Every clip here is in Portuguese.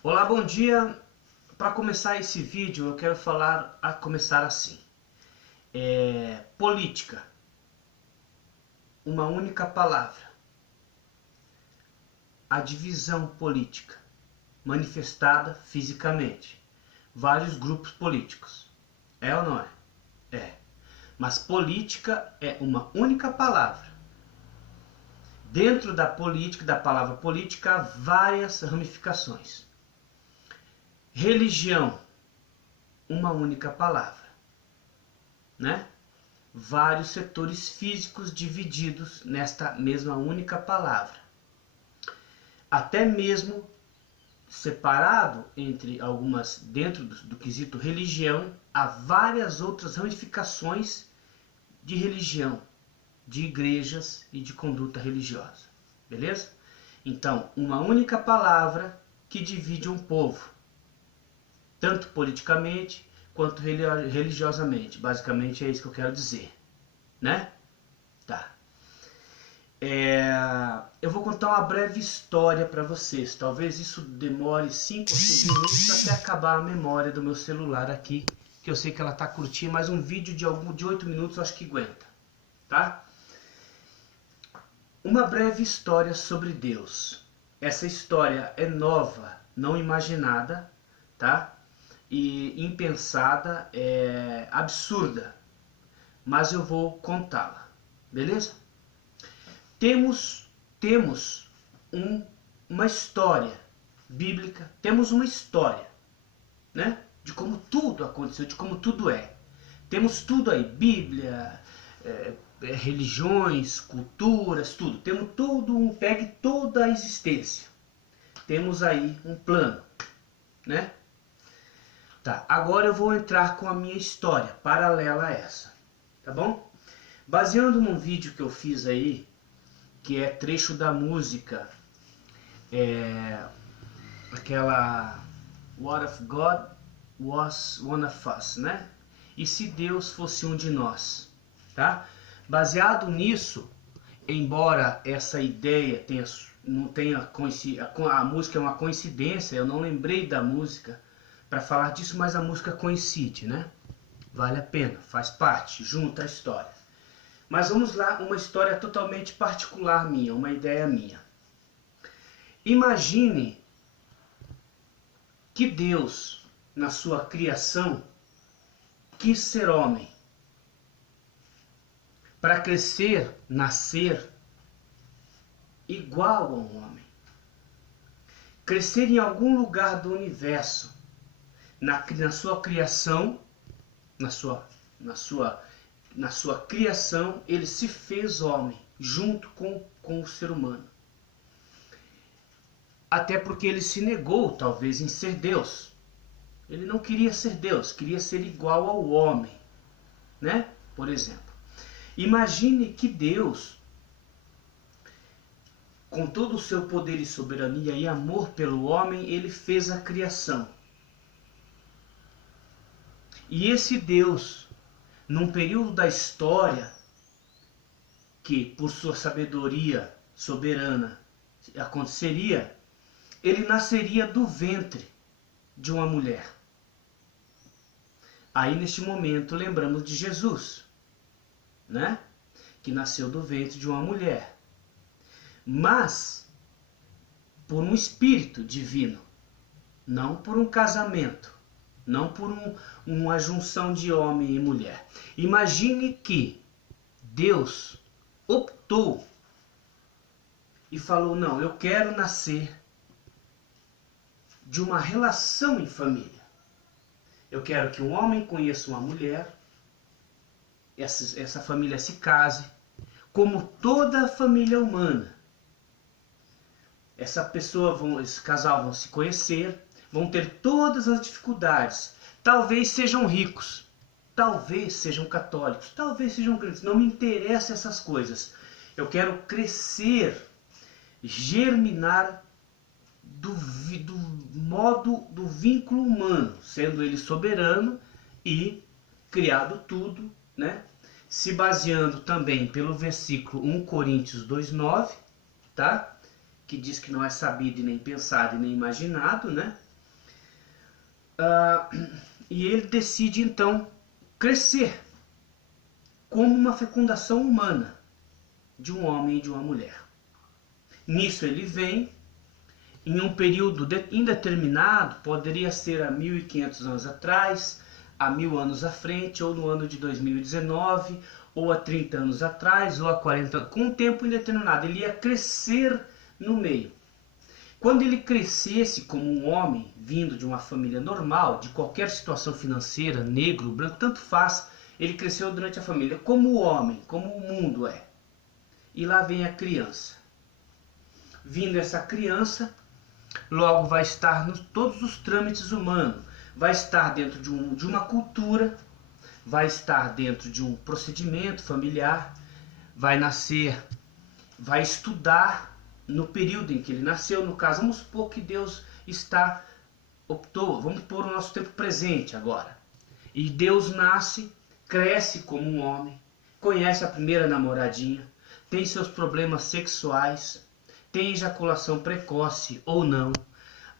Olá, bom dia. Para começar esse vídeo, eu quero começar assim. Política, uma única palavra. A divisão política, manifestada fisicamente. Vários grupos políticos. É ou não é? É. Mas política é uma única palavra. Dentro da política, da palavra política, há várias ramificações. Religião, uma única palavra, né? Vários setores físicos divididos nesta mesma única palavra. Até mesmo separado entre algumas, dentro do quesito religião, há várias outras ramificações de religião, de igrejas e de conduta religiosa. Beleza? Então, uma única palavra que divide um povo, tanto politicamente quanto religiosamente. Basicamente é isso que eu quero dizer, né? Tá. Eu vou contar uma breve história para vocês. Talvez isso demore 5 ou 6 minutos até acabar a memória do meu celular aqui, que eu sei que ela tá curtinha, mas um vídeo de 8 minutos eu acho que aguenta, tá? Uma breve história sobre Deus. Essa história é nova, não imaginada, tá? E impensada, absurda, mas eu vou contá-la, beleza? Temos uma história bíblica, temos uma história, né? De como tudo aconteceu, de como tudo é. Temos tudo aí, Bíblia, religiões, culturas, tudo. Temos pegue toda a existência. Temos aí um plano, né? Tá, agora eu vou entrar com a minha história, paralela a essa, tá bom? Baseando num vídeo que eu fiz aí, que é trecho da música, aquela What if God was one of us, né? E se Deus fosse um de nós, tá? Baseado nisso, embora essa ideia não tenha coincidido, a música é uma coincidência, eu não lembrei da música para falar disso, mas a música coincide, né? Vale a pena, faz parte, junta a história. Mas vamos lá, uma história totalmente particular minha, uma ideia minha. Imagine que Deus, na sua criação, quis ser homem. Para crescer, nascer igual a um homem. Crescer em algum lugar do universo, na sua criação, na sua criação, ele se fez homem, junto com o ser humano. Até porque ele se negou, talvez, em ser Deus. Ele não queria ser Deus, queria ser igual ao homem, né? Por exemplo. Imagine que Deus, com todo o seu poder e soberania e amor pelo homem, ele fez a criação. E esse Deus, num período da história que, por sua sabedoria soberana, aconteceria, ele nasceria do ventre de uma mulher. Aí, neste momento, lembramos de Jesus, né? Que nasceu do ventre de uma mulher. Mas, por um espírito divino, não por um casamento, não por uma junção de homem e mulher. Imagine que Deus optou e falou, não, eu quero nascer de uma relação em família. Eu quero que um homem conheça uma mulher, essa família se case, como toda a família humana. Esse casal vão se conhecer, vão ter todas as dificuldades. Talvez sejam ricos, talvez sejam católicos, talvez sejam crentes. Não me interessam essas coisas. Eu quero crescer, germinar do modo do vínculo humano, sendo ele soberano e criado tudo, né? Se baseando também pelo versículo 1 Coríntios 2,9, tá? Que diz que não é sabido e nem pensado e nem imaginado, né? E ele decide então crescer como uma fecundação humana de um homem e de uma mulher. Nisso ele vem, em um período indeterminado, poderia ser há 1500 anos atrás, há 1000 anos à frente, ou no ano de 2019, ou há 30 anos atrás, ou há 40 anos, com um tempo indeterminado. Ele ia crescer no meio. Quando ele crescesse como um homem, vindo de uma família normal, de qualquer situação financeira, negro, branco, tanto faz, ele cresceu durante a família, como o homem, como o mundo é. E lá vem a criança. Vindo essa criança, logo vai estar nos todos os trâmites humanos, vai estar dentro de uma cultura, vai estar dentro de um procedimento familiar, vai nascer, vai estudar no período em que ele nasceu. No caso, vamos supor que Deus optou, vamos pôr o nosso tempo presente agora. E Deus nasce, cresce como um homem, conhece a primeira namoradinha, tem seus problemas sexuais, tem ejaculação precoce ou não,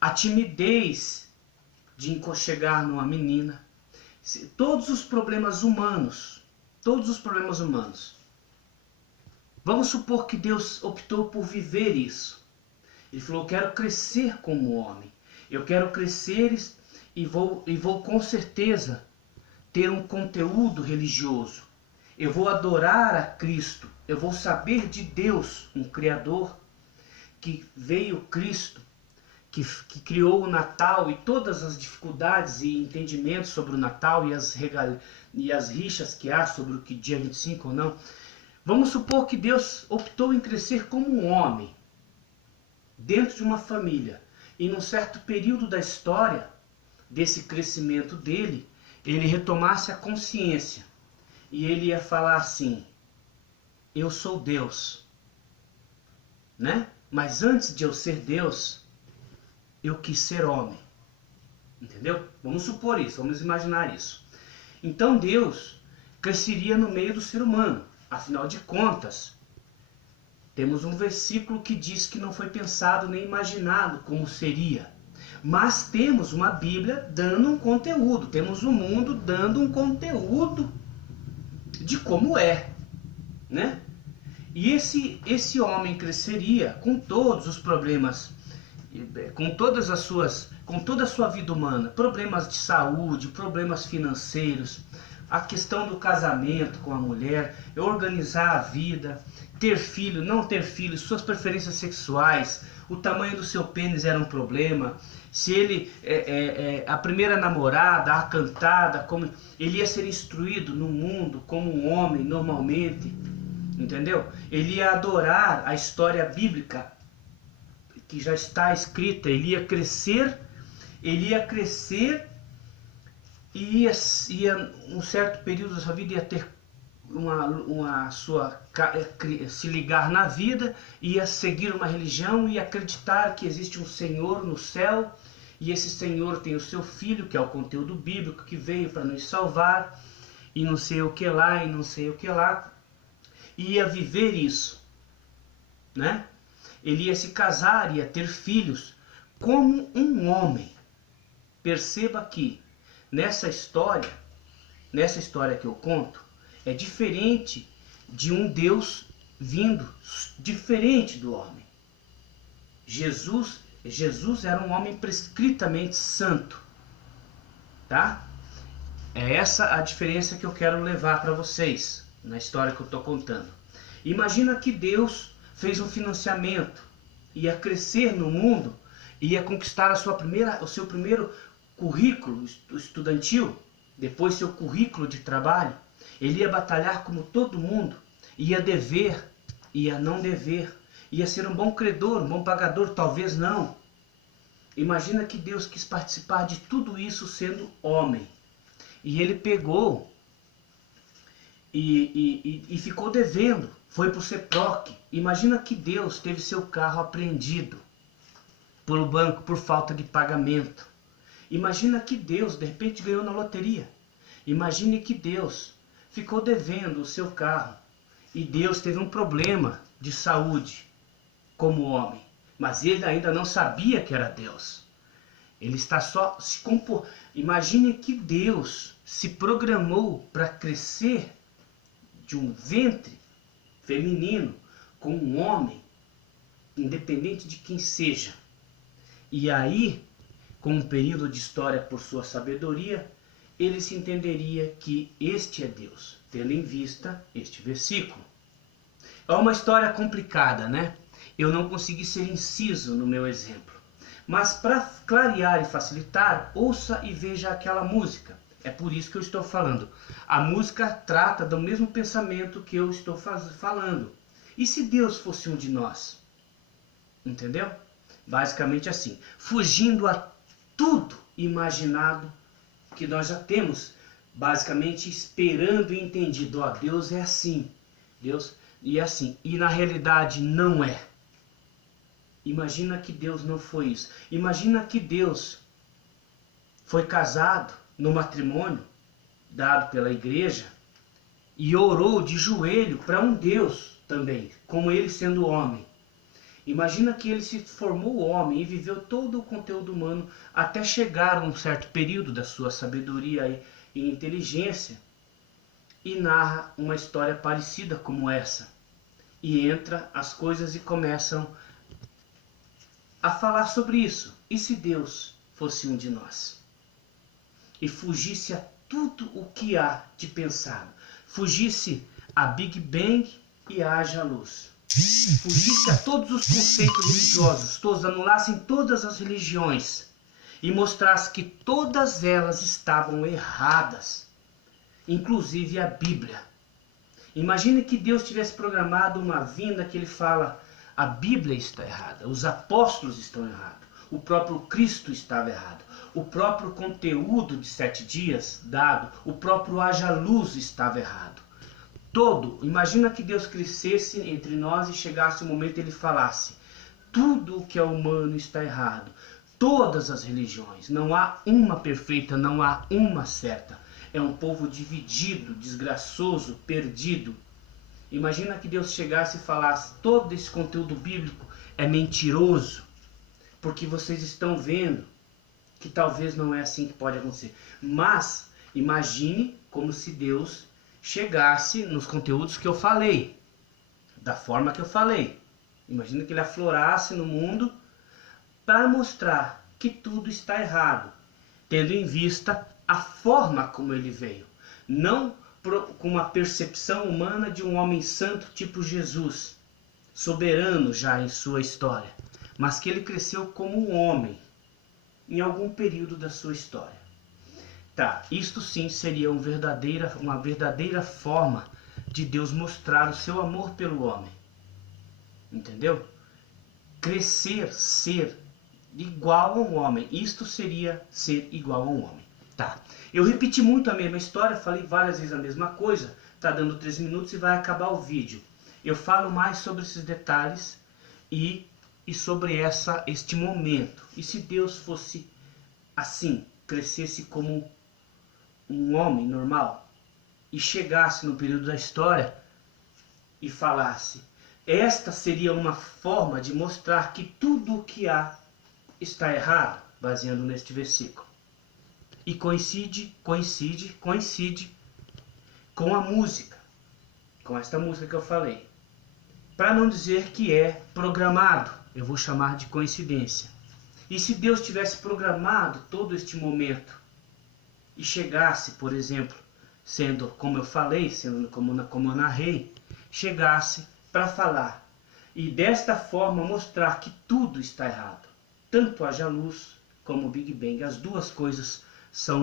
a timidez de encochegar numa menina, todos os problemas humanos, Vamos supor que Deus optou por viver isso. Ele falou, eu quero crescer como homem, eu quero crescer e vou com certeza ter um conteúdo religioso, eu vou adorar a Cristo, eu vou saber de Deus, um Criador, que veio Cristo, que criou o Natal e todas as dificuldades e entendimentos sobre o Natal e as rixas que há sobre o que dia 25 ou não. Vamos supor que Deus optou em crescer como um homem, dentro de uma família. E num certo período da história, desse crescimento dele, ele retomasse a consciência. E ele ia falar assim, eu sou Deus, né? Mas antes de eu ser Deus, eu quis ser homem. Entendeu? Vamos supor isso, vamos imaginar isso. Então Deus cresceria no meio do ser humano. Afinal de contas, temos um versículo que diz que não foi pensado nem imaginado como seria. Mas temos uma Bíblia dando um conteúdo, temos o mundo dando um conteúdo de como é, né? E esse homem cresceria com todos os problemas, com toda a sua vida humana, problemas de saúde, problemas financeiros, a questão do casamento com a mulher, organizar a vida, ter filho, não ter filho, suas preferências sexuais, o tamanho do seu pênis era um problema, se ele, a primeira namorada, a cantada, como ele ia ser instruído no mundo como um homem normalmente, entendeu? Ele ia adorar a história bíblica que já está escrita, ele ia crescer e ia um certo período da sua vida ia ter se ligar na vida, ia seguir uma religião e acreditar que existe um Senhor no céu, e esse Senhor tem o seu Filho, que é o conteúdo bíblico, que veio para nos salvar, e não sei o que lá, e não sei o que lá, e ia viver isso, né? Ele ia se casar, ia ter filhos, como um homem. Perceba que nessa história que eu conto, é diferente de um Deus vindo, diferente do homem. Jesus era um homem prescritamente santo, tá? É essa a diferença que eu quero levar para vocês na história que eu estou contando. Imagina que Deus fez um financiamento, ia crescer no mundo, ia conquistar o seu primeiro currículo estudantil, depois seu currículo de trabalho. Ele ia batalhar como todo mundo, ia dever, ia não dever, ia ser um bom credor, um bom pagador, talvez não. Imagina que Deus quis participar de tudo isso sendo homem. E ele pegou e ficou devendo, foi para o CEPROC. Imagina que Deus teve seu carro apreendido pelo banco por falta de pagamento. Imagina que Deus de repente ganhou na loteria. Imagine que Deus ficou devendo o seu carro e Deus teve um problema de saúde como homem, mas ele ainda não sabia que era Deus. Ele está só se compor. Imagine que Deus se programou para crescer de um ventre feminino com um homem, independente de quem seja. E aí, com um período de história por sua sabedoria, ele se entenderia que este é Deus, tendo em vista este versículo. É uma história complicada, né? Eu não consegui ser inciso no meu exemplo. Mas para clarear e facilitar, ouça e veja aquela música. É por isso que eu estou falando. A música trata do mesmo pensamento que eu estou falando. E se Deus fosse um de nós? Entendeu? Basicamente assim, fugindo a tudo imaginado que nós já temos, basicamente esperando e entendido, ó, Deus é assim, Deus é assim, e na realidade não é. Imagina que Deus não foi isso. Imagina que Deus foi casado no matrimônio dado pela igreja e orou de joelho para um Deus também, como ele sendo homem. Imagina que ele se formou homem e viveu todo o conteúdo humano até chegar a um certo período da sua sabedoria e inteligência e narra uma história parecida como essa. E entra as coisas e começam a falar sobre isso. E se Deus fosse um de nós? E fugisse a tudo o que há de pensado. Fugisse a Big Bang e haja luz. Fugisse a todos os conceitos religiosos, todos anulassem todas as religiões e mostrasse que todas elas estavam erradas, inclusive a Bíblia. Imagine que Deus tivesse programado uma vinda que ele fala, a Bíblia está errada, os apóstolos estão errados, o próprio Cristo estava errado, o próprio conteúdo de 7 dias dado, o próprio haja luz estava errado. Imagina que Deus crescesse entre nós e chegasse o momento e ele falasse, tudo o que é humano está errado, todas as religiões, não há uma perfeita, não há uma certa, é um povo dividido, desgraçoso, perdido. Imagina que Deus chegasse e falasse, todo esse conteúdo bíblico é mentiroso, porque vocês estão vendo que talvez não é assim que pode acontecer. Mas imagine como se Deus chegasse nos conteúdos que eu falei, da forma que eu falei. Imagina que ele aflorasse no mundo para mostrar que tudo está errado, tendo em vista a forma como ele veio, não com uma percepção humana de um homem santo tipo Jesus, soberano já em sua história, mas que ele cresceu como um homem em algum período da sua história. Tá, isto sim seria uma verdadeira forma de Deus mostrar o seu amor pelo homem. Entendeu? Crescer, ser igual a um homem. Isto seria ser igual a um homem. Tá, eu repeti muito a mesma história, falei várias vezes a mesma coisa. Tá dando 3 minutos e vai acabar o vídeo. Eu falo mais sobre esses detalhes e sobre este momento. E se Deus fosse assim, crescesse como um homem normal e chegasse no período da história e falasse, esta seria uma forma de mostrar que tudo o que há está errado, baseando neste versículo. E coincide com a música, com esta música que eu falei. Para não dizer que é programado, eu vou chamar de coincidência. E se Deus tivesse programado todo este momento e chegasse, por exemplo, sendo como eu falei, sendo como eu narrei, chegasse para falar e desta forma mostrar que tudo está errado, tanto haja luz como o Big Bang, as duas coisas são